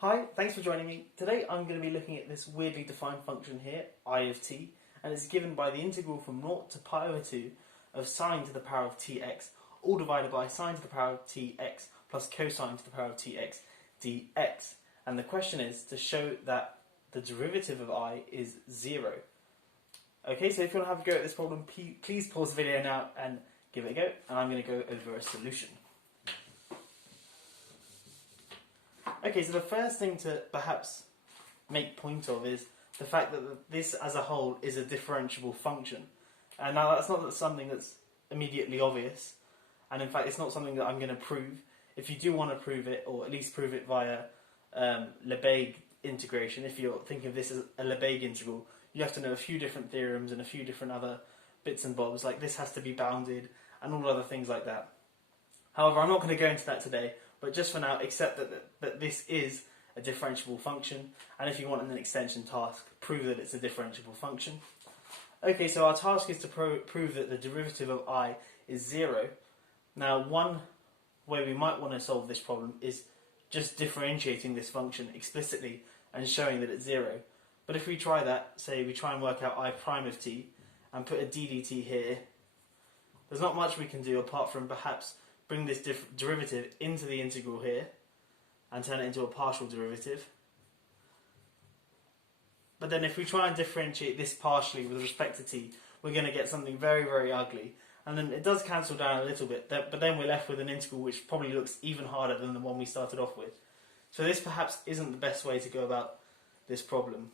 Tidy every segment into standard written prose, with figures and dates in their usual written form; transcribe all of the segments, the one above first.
Hi, thanks for joining me. Today I'm going to be looking at this weirdly defined function here, I of t, and it's given by the integral from 0 to pi over 2 of sine to the power of tx, all divided by sine to the power of tx plus cosine to the power of tx dx. And the question is to show that the derivative of I is 0. Okay, so if you want to have a go at this problem, please pause the video now and give it a go, and I'm going to go over a solution. Okay, so the first thing to perhaps make point of is the fact that this as a whole is a differentiable function. And now that's not something that's immediately obvious, and in fact it's not something that I'm going to prove. If you do want to prove it, or at least prove it via Lebesgue integration, if you're thinking of this as a Lebesgue integral, you have to know a few different theorems and a few different other bits and bobs, like this has to be bounded and all other things like that. However, I'm not going to go into that today, but just for now, accept that this is a differentiable function, and if you want an extension task, prove that it's a differentiable function. Okay, so our task is to prove that the derivative of I is 0. Now, one way we might want to solve this problem is just differentiating this function explicitly and showing that it's 0. But if we try that, say we try and work out I prime of t and put a d dt here, there's not much we can do apart from perhaps bring this derivative into the integral here and turn it into a partial derivative. But then if we try and differentiate this partially with respect to t, we're going to get something very, very ugly. And then it does cancel down a little bit, but then we're left with an integral which probably looks even harder than the one we started off with. So this perhaps isn't the best way to go about this problem.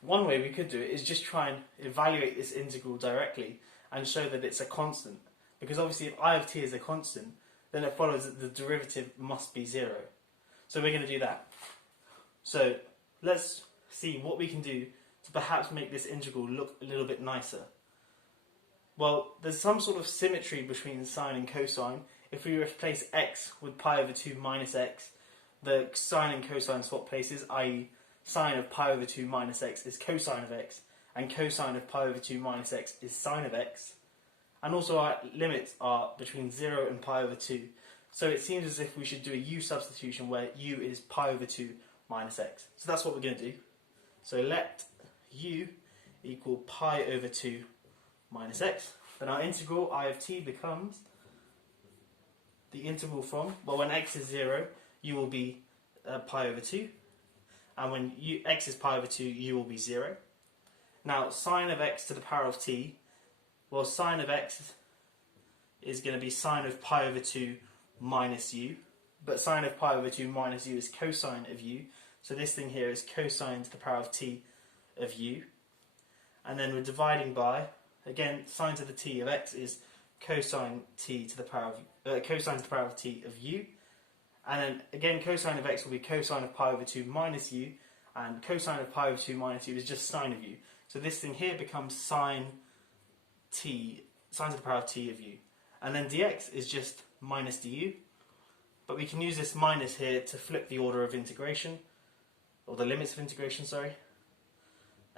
One way we could do it is just try and evaluate this integral directly and show that it's a constant. Because obviously if I of t is a constant, then it follows that the derivative must be 0. So we're going to do that. So let's see what we can do to perhaps make this integral look a little bit nicer. Well, there's some sort of symmetry between sine and cosine. If we replace x with pi over 2 minus x, the sine and cosine swap places, i.e. sine of pi over 2 minus x is cosine of x, and cosine of pi over 2 minus x is sine of x. And also our limits are between 0 and pi over 2. So it seems as if we should do a u substitution where u is pi over 2 minus x. So that's what we're going to do. So let u equal pi over 2 minus x. Then our integral I of t becomes the integral from, well, when x is 0, u will be pi over 2. And when x is pi over 2, u will be 0. Now sine of x to the power of t, well, sine of x is going to be sine of pi over 2 minus u. But sine of pi over 2 minus u is cosine of u. So this thing here is cosine to the power of t of u. And then we're dividing by, again, sine to the t of x is cosine to the power of t of u. And then again, cosine of x will be cosine of pi over 2 minus u. And cosine of pi over 2 minus u is just sine of u. So this thing here becomes sine to the power of t of u. And then dx is just minus du. But we can use this minus here to flip the order of integration, or the limits of integration, sorry.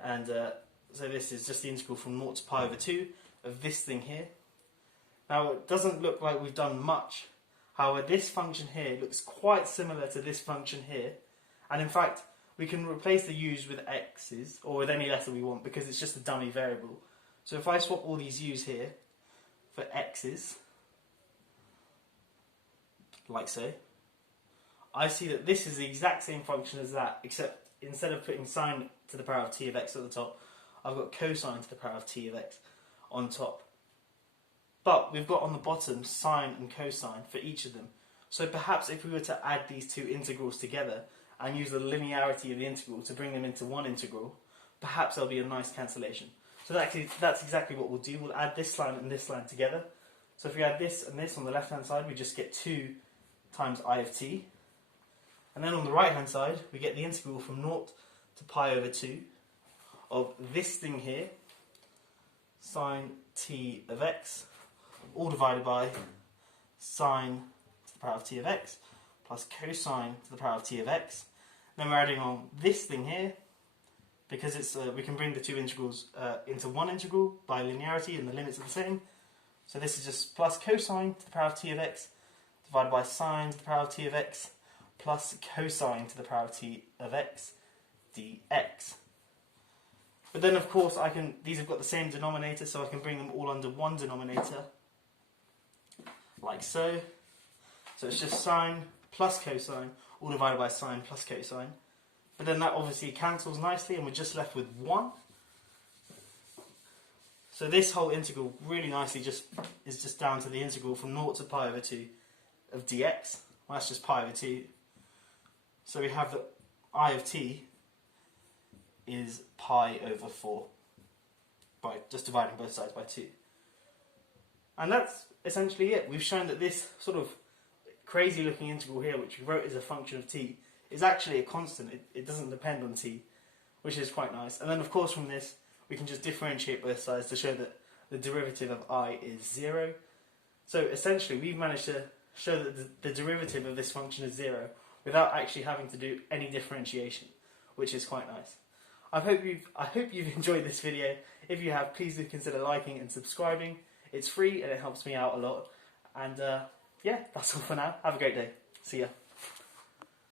And so this is just the integral from 0 to pi over 2 of this thing here. Now it doesn't look like we've done much. However, this function here looks quite similar to this function here. And in fact, we can replace the u's with x's, or with any letter we want, because it's just a dummy variable. So if I swap all these u's here for x's, like so, I see that this is the exact same function as that, except instead of putting sine to the power of t of x at the top, I've got cosine to the power of t of x on top. But we've got on the bottom sine and cosine for each of them. So perhaps if we were to add these two integrals together and use the linearity of the integral to bring them into one integral, perhaps there'll be a nice cancellation. So that's exactly what we'll do. We'll add this line and this line together. So if we add this and this on the left hand side, we just get 2 times I of t. And then on the right hand side, we get the integral from 0 to pi over 2 of this thing here, sine t of x, all divided by sine to the power of t of x plus cosine to the power of t of x. Then we're adding on this thing here, because it's we can bring the two integrals into one integral by linearity and the limits are the same. So this is just plus cosine to the power of t of x divided by sine to the power of t of x plus cosine to the power of t of x dx. But then of course these have got the same denominator, so I can bring them all under one denominator, like so. So it's just sine plus cosine, all divided by sine plus cosine. But then that obviously cancels nicely, and we're just left with 1. So this whole integral really nicely is just down to the integral from 0 to pi over 2 of dx. Well, that's just pi over 2. So we have that I of t is pi over 4, by just dividing both sides by 2. And that's essentially it. We've shown that this sort of crazy looking integral here, which we wrote as a function of t, is actually a constant. It doesn't depend on t, which is quite nice. And then of course from this we can just differentiate both sides to show that the derivative of I is 0. So essentially we've managed to show that the derivative of this function is 0 without actually having to do any differentiation, which is quite nice. I hope you've enjoyed this video. If you have, please do consider liking and subscribing. It's free and it helps me out a lot. And yeah, that's all for now. Have a great day. See ya.